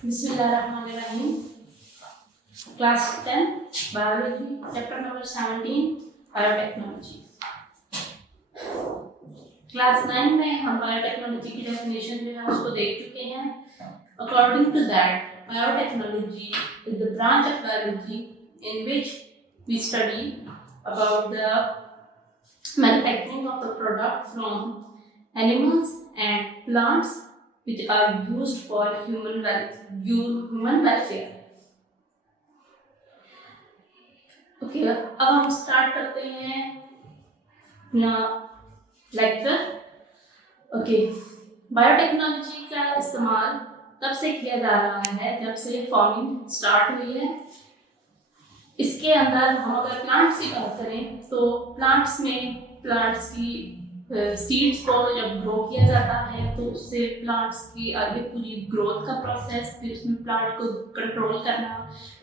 बिस्मिल्लाहिर्रहमानिर्रहीम। Class 10 biology chapter number 17 biotechnology. Class 9 में हम बायोटेक्नोलॉजी की डेफिनेशन जो है उसको देख चुके हैं। According to that, biotechnology is the branch of biology in which we study about the manufacturing of the product from animals and plants which are used for human welfare. Okay, अब हम start करते हैं अपना lecture. Okay, biotechnology का इस्तेमाल तब से किया जा रहा है जब से फार्मिंग स्टार्ट हुई है। इसके अंदर हम अगर प्लांट्स की बात करें तो प्लांट्स की सीड्स को जब ग्रो किया जाता है तो उससे प्लांट्स की आगे पूरी ग्रोथ का प्रोसेस, फिर उसमें प्लांट को कंट्रोल करना,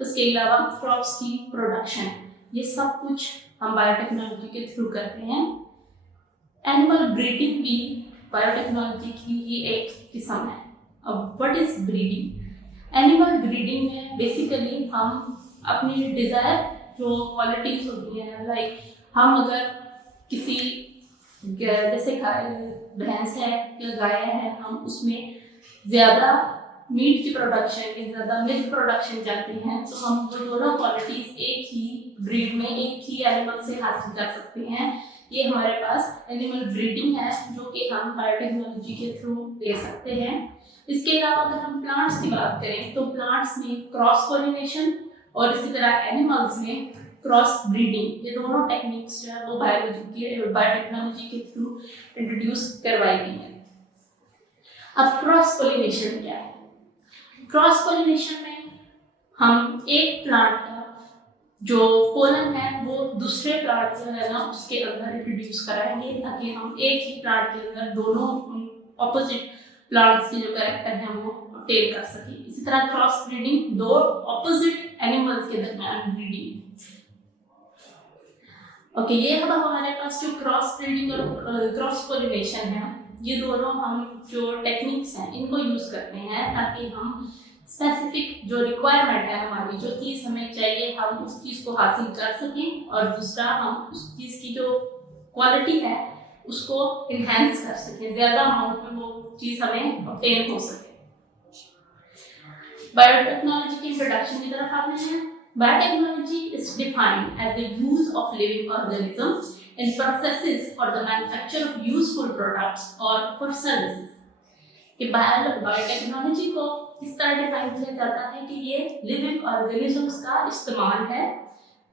उसके अलावा क्रॉप्स की प्रोडक्शन, ये सब कुछ हम बायोटेक्नोलॉजी के थ्रू करते हैं। एनिमल ब्रीडिंग भी बायोटेक्नोलॉजी की ही एक किस्म है। अब what is breeding? Animal breeding में बेसिकली हम अपनी डिज़ायर जो क्वालिटीज़ होती हैं, लाइक हम अगर किसी जैसे भैंस है या गाय है, हम उसमें ज़्यादा मीट की प्रोडक्शन या ज़्यादा मिल्क प्रोडक्शन चाहते हैं तो हम वो दोनों क्वालिटीज़ एक ही ब्रीड में एक ही एनिमल से हासिल कर सकते हैं। ये हमारे पास एनिमल ब्रीडिंग है जो कि हम बायोटेक्नोलॉजी के थ्रू दे सकते हैं। इसके अलावा अगर हम प्लांट्स की बात करें तो प्लांट्स में क्रॉस पॉलिनेशन और इसी तरह एनिमल्स में क्रॉस ब्रीडिंग, ये दोनों टेक्निक्स जो है वो बायोटेक्नोलॉजी के थ्रू इंट्रोड्यूस करवाई गई हैं। अब क्रॉस पॉलिनेशन क्या है? क्रॉस पॉलिनेशन में हम एक प्लांट का जो पोलन है वो दूसरे प्लांट जो है ना उसके अंदर इंट्रोड्यूस कराएंगे ताकि हम एक ही प्लांट के अंदर दोनों ऑपोजिट प्लांट्स के जो कैरेक्टर हैं वो ऑब्टेन कर सके। इसी तरह क्रॉस ब्रीडिंग, दो ऑपोजिट एनिमल्स के दरमियान ब्रीडिंग। ओके, ये हम हमारे पास जो क्रॉस ब्रीडिंग और क्रॉस पॉलिनेशन है, ये दोनों हम जो टेक्निक्स हैं इनको यूज करते हैं ताकि हम स्पेसिफिक जो रिक्वायरमेंट है हमारी, जो चीज़ हमें चाहिए, हम उस चीज़ को हासिल कर सकें और दूसरा हम उस चीज़ की जो क्वालिटी है उसको इन्हेंस कर सकें, ज़्यादा अमाउंट में वो चीज़ हमें ऑब्टेन हो सके। बायोटेक्नोलॉजी की इंट्रोडक्शन की तरफ आते हैं। Biotechnology is defined as the use of living organisms in processes for the manufacture of useful products और फॉर सर्विसेज। कि बायोटेक्नोलॉजी को इस तरह डिफाइन किया जाता है कि ये लिविंग ऑर्गेनिजम्स का इस्तेमाल है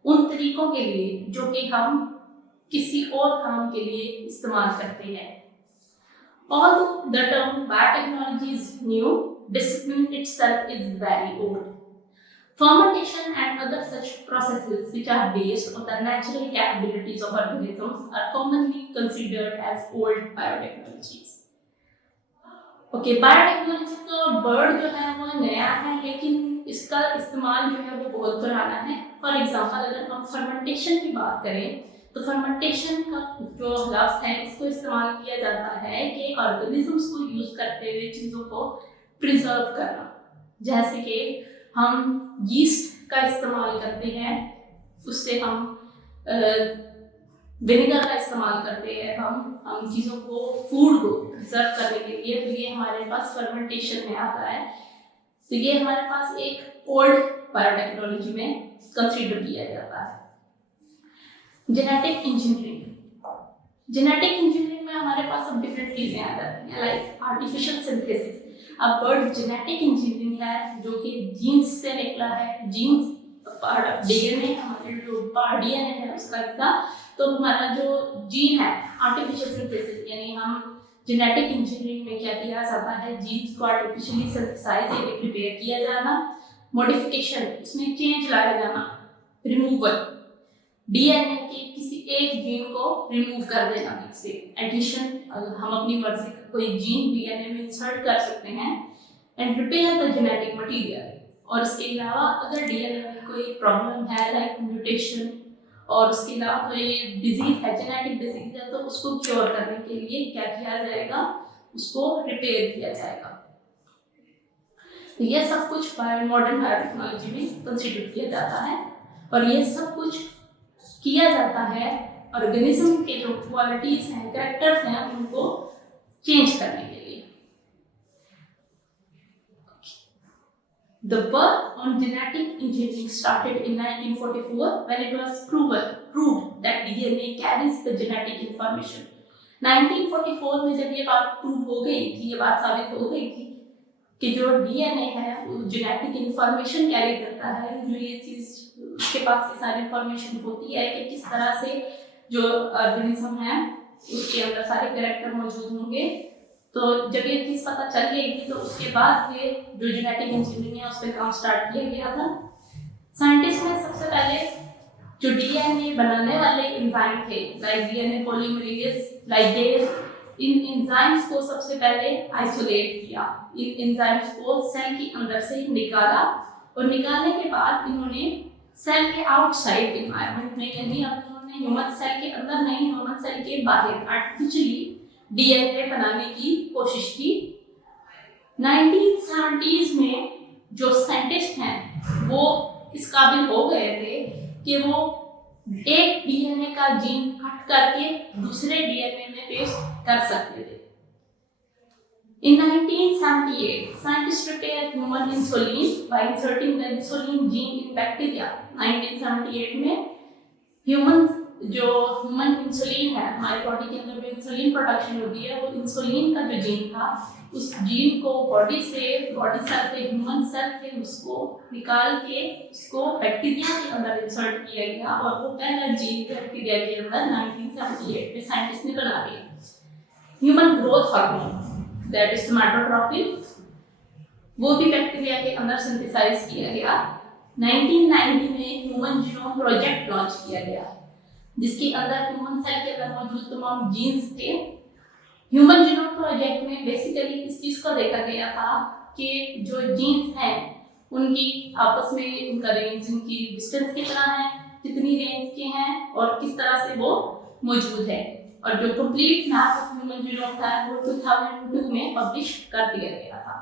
उन तरीकों के लिए जो कि हम किसी और काम के लिए इस्तेमाल करते हैं। Although the term biotechnology is new, discipline itself is very old. Fermentation and other such processes which are based on the natural capabilities of organisms are commonly considered as old biotechnologies. Okay, biotechnology का word जो है वो नया है लेकिन इसका इस्तेमाल जो है वो बहुत पुराना है। फॉर एग्जांपल अगर हम फर्मेंटेशन की बात करें तो फर्मेंटेशन का जो लफ्ज़ है इसको इस्तेमाल किया जाता है कि ऑर्गेनिजम्स को यूज़ करते हुए चीज़ों को प्रिजर्व करना। जैसे कि हम यीस्ट का इस्तेमाल करते हैं, उससे हम विनेगर का इस्तेमाल करते हैं, हम चीज़ों को, फूड को प्रिजर्व करने के लिए, तो ये हमारे पास फर्मेंटेशन में आता है। तो ये हमारे पास एक ओल्ड बायोटेक्नोलॉजी में कंसीडर किया जाता है। जेनेटिक इंजीनियरिंग में हमारे पास अब डिफरेंट चीज़ें आ जाती हैं, लाइक आर्टिफिशियल सिंथेसिस। अब वर्ड जेनेटिक इंजीनियरिंग है जो कि जीन्स से निकला है। जीन्स पार्ट ऑफ डीएनए, हमारे जो डीएनए है उसका हिस्सा। तो हमारा जो जीन है, आर्टिफिशियल सिंथेसिस, यानी हम जेनेटिक इंजीनियरिंग में क्या किया जाता है, जीन्स को आर्टिफिशियली सिंथेसाइज यानी प्रिपेयर किया जाना, मॉडिफिकेशन, इसमें चेंज लाया जाना, रिमूवल, डीएनए के किसी एक जीन को रिमूव कर देना, इससे एडिशन, हम अपनी मर्जी का कोई जीन डीएनए में इंसर्ट कर सकते हैं and repair the genetic material. और इसके अलावा अगर डीएनए में कोई प्रॉब्लम है लाइक म्यूटेशन और उसके अलावा कोई डिजीज है, जेनेटिक डिजीज है, तो उसको क्योर करने के लिए क्या किया जाएगा, उसको रिपेयर किया जाएगा। तो ये सब कुछ मॉडर्न बायोटेक्नोलॉजी में कंस्टिट्यूट किया जाता है और ये सब कुछ किया जाता है ऑर्गेनिज्म के जो क्वालिटीज हैं, कैरेक्टर्स हैं, उनको चेंज करने के लिए। The work on genetic engineering started in 1944 when it was proved that DNA carries the genetic information. 1944 में जब ये बात प्रूव हो गई थी, ये बात साबित हो गई थी कि जो DNA है वो जेनेटिक इंफॉर्मेशन कैरी करता है, जो ये चीज़ उसके पास ये सारी इंफॉर्मेशन होती है कि किस तरह से जो ऑर्गेनिज्म है उसके अंदर सारे कैरेक्टर मौजूद होंगे। तो जब ये चीज़ पता चल गई थी तो उसके बाद ये जो जेनेटिक इंजीनियरिंग है उस पर काम स्टार्ट किया गया था। साइंटिस्ट ने सबसे पहले जो डीएनए बनाने वाले एंजाइम थे, लाइक डीएनए पॉलीमरेज, लाइगेज, इन एंजाइम्स को सबसे पहले आइसोलेट किया। इन एंजाइम्स को सेल के अंदर से निकाला और निकालने के बाद इन्होंने सेल के आउटसाइड एनवायरनमेंट में, यानी अब इन्होंने ह्यूमन सेल के अंदर नहीं, ह्यूमन सेल के बाहर आर्टिफिशियली डीएनए बनाने की कोशिश की। 1970s में जो साइंटिस्ट हैं वो इस काबिल हो गए थे कि वो एक डीएनए का जीन कट करके दूसरे डीएनए में पेस्ट कर सकते थे। In 1978, scientists prepared human insulin by inserting the insulin gene in bacteria. 1978 में ह्यूमन इंसुलिन है, हमारी बॉडी के अंदर जो इंसुलिन प्रोडक्शन होती है, वो इंसुलिन का जो जीन था उस जीन को बॉडी सेल से, ह्यूमन सेल से उसको निकाल के उसको बैक्टीरिया के अंदर इंसर्ट किया गया और वो पहला जीन बैक्टीरिया के अंदर 1978 में साइंटिस्ट ने बना दिया। Human growth hormone, that is somatotropin, वो भी बैक्टीरिया के अंदर सिंथेसाइज किया गया। 1990 में ह्यूमन जीनोम प्रोजेक्ट लॉन्च किया गया जिसके अंदर ह्यूमन सेल के अंदर मौजूद तमाम जीन्स थे। ह्यूमन जीनोम प्रोजेक्ट में बेसिकली इस चीज़ को देखा गया था कि जो जीन्स हैं उनकी आपस में उनका रेंज, उनकी डिस्टेंस कितना है, कितनी रेंज के हैं और किस तरह से वो मौजूद है। और जो complete map of human genome था वो 2002 में पब्लिश कर दिया गया था।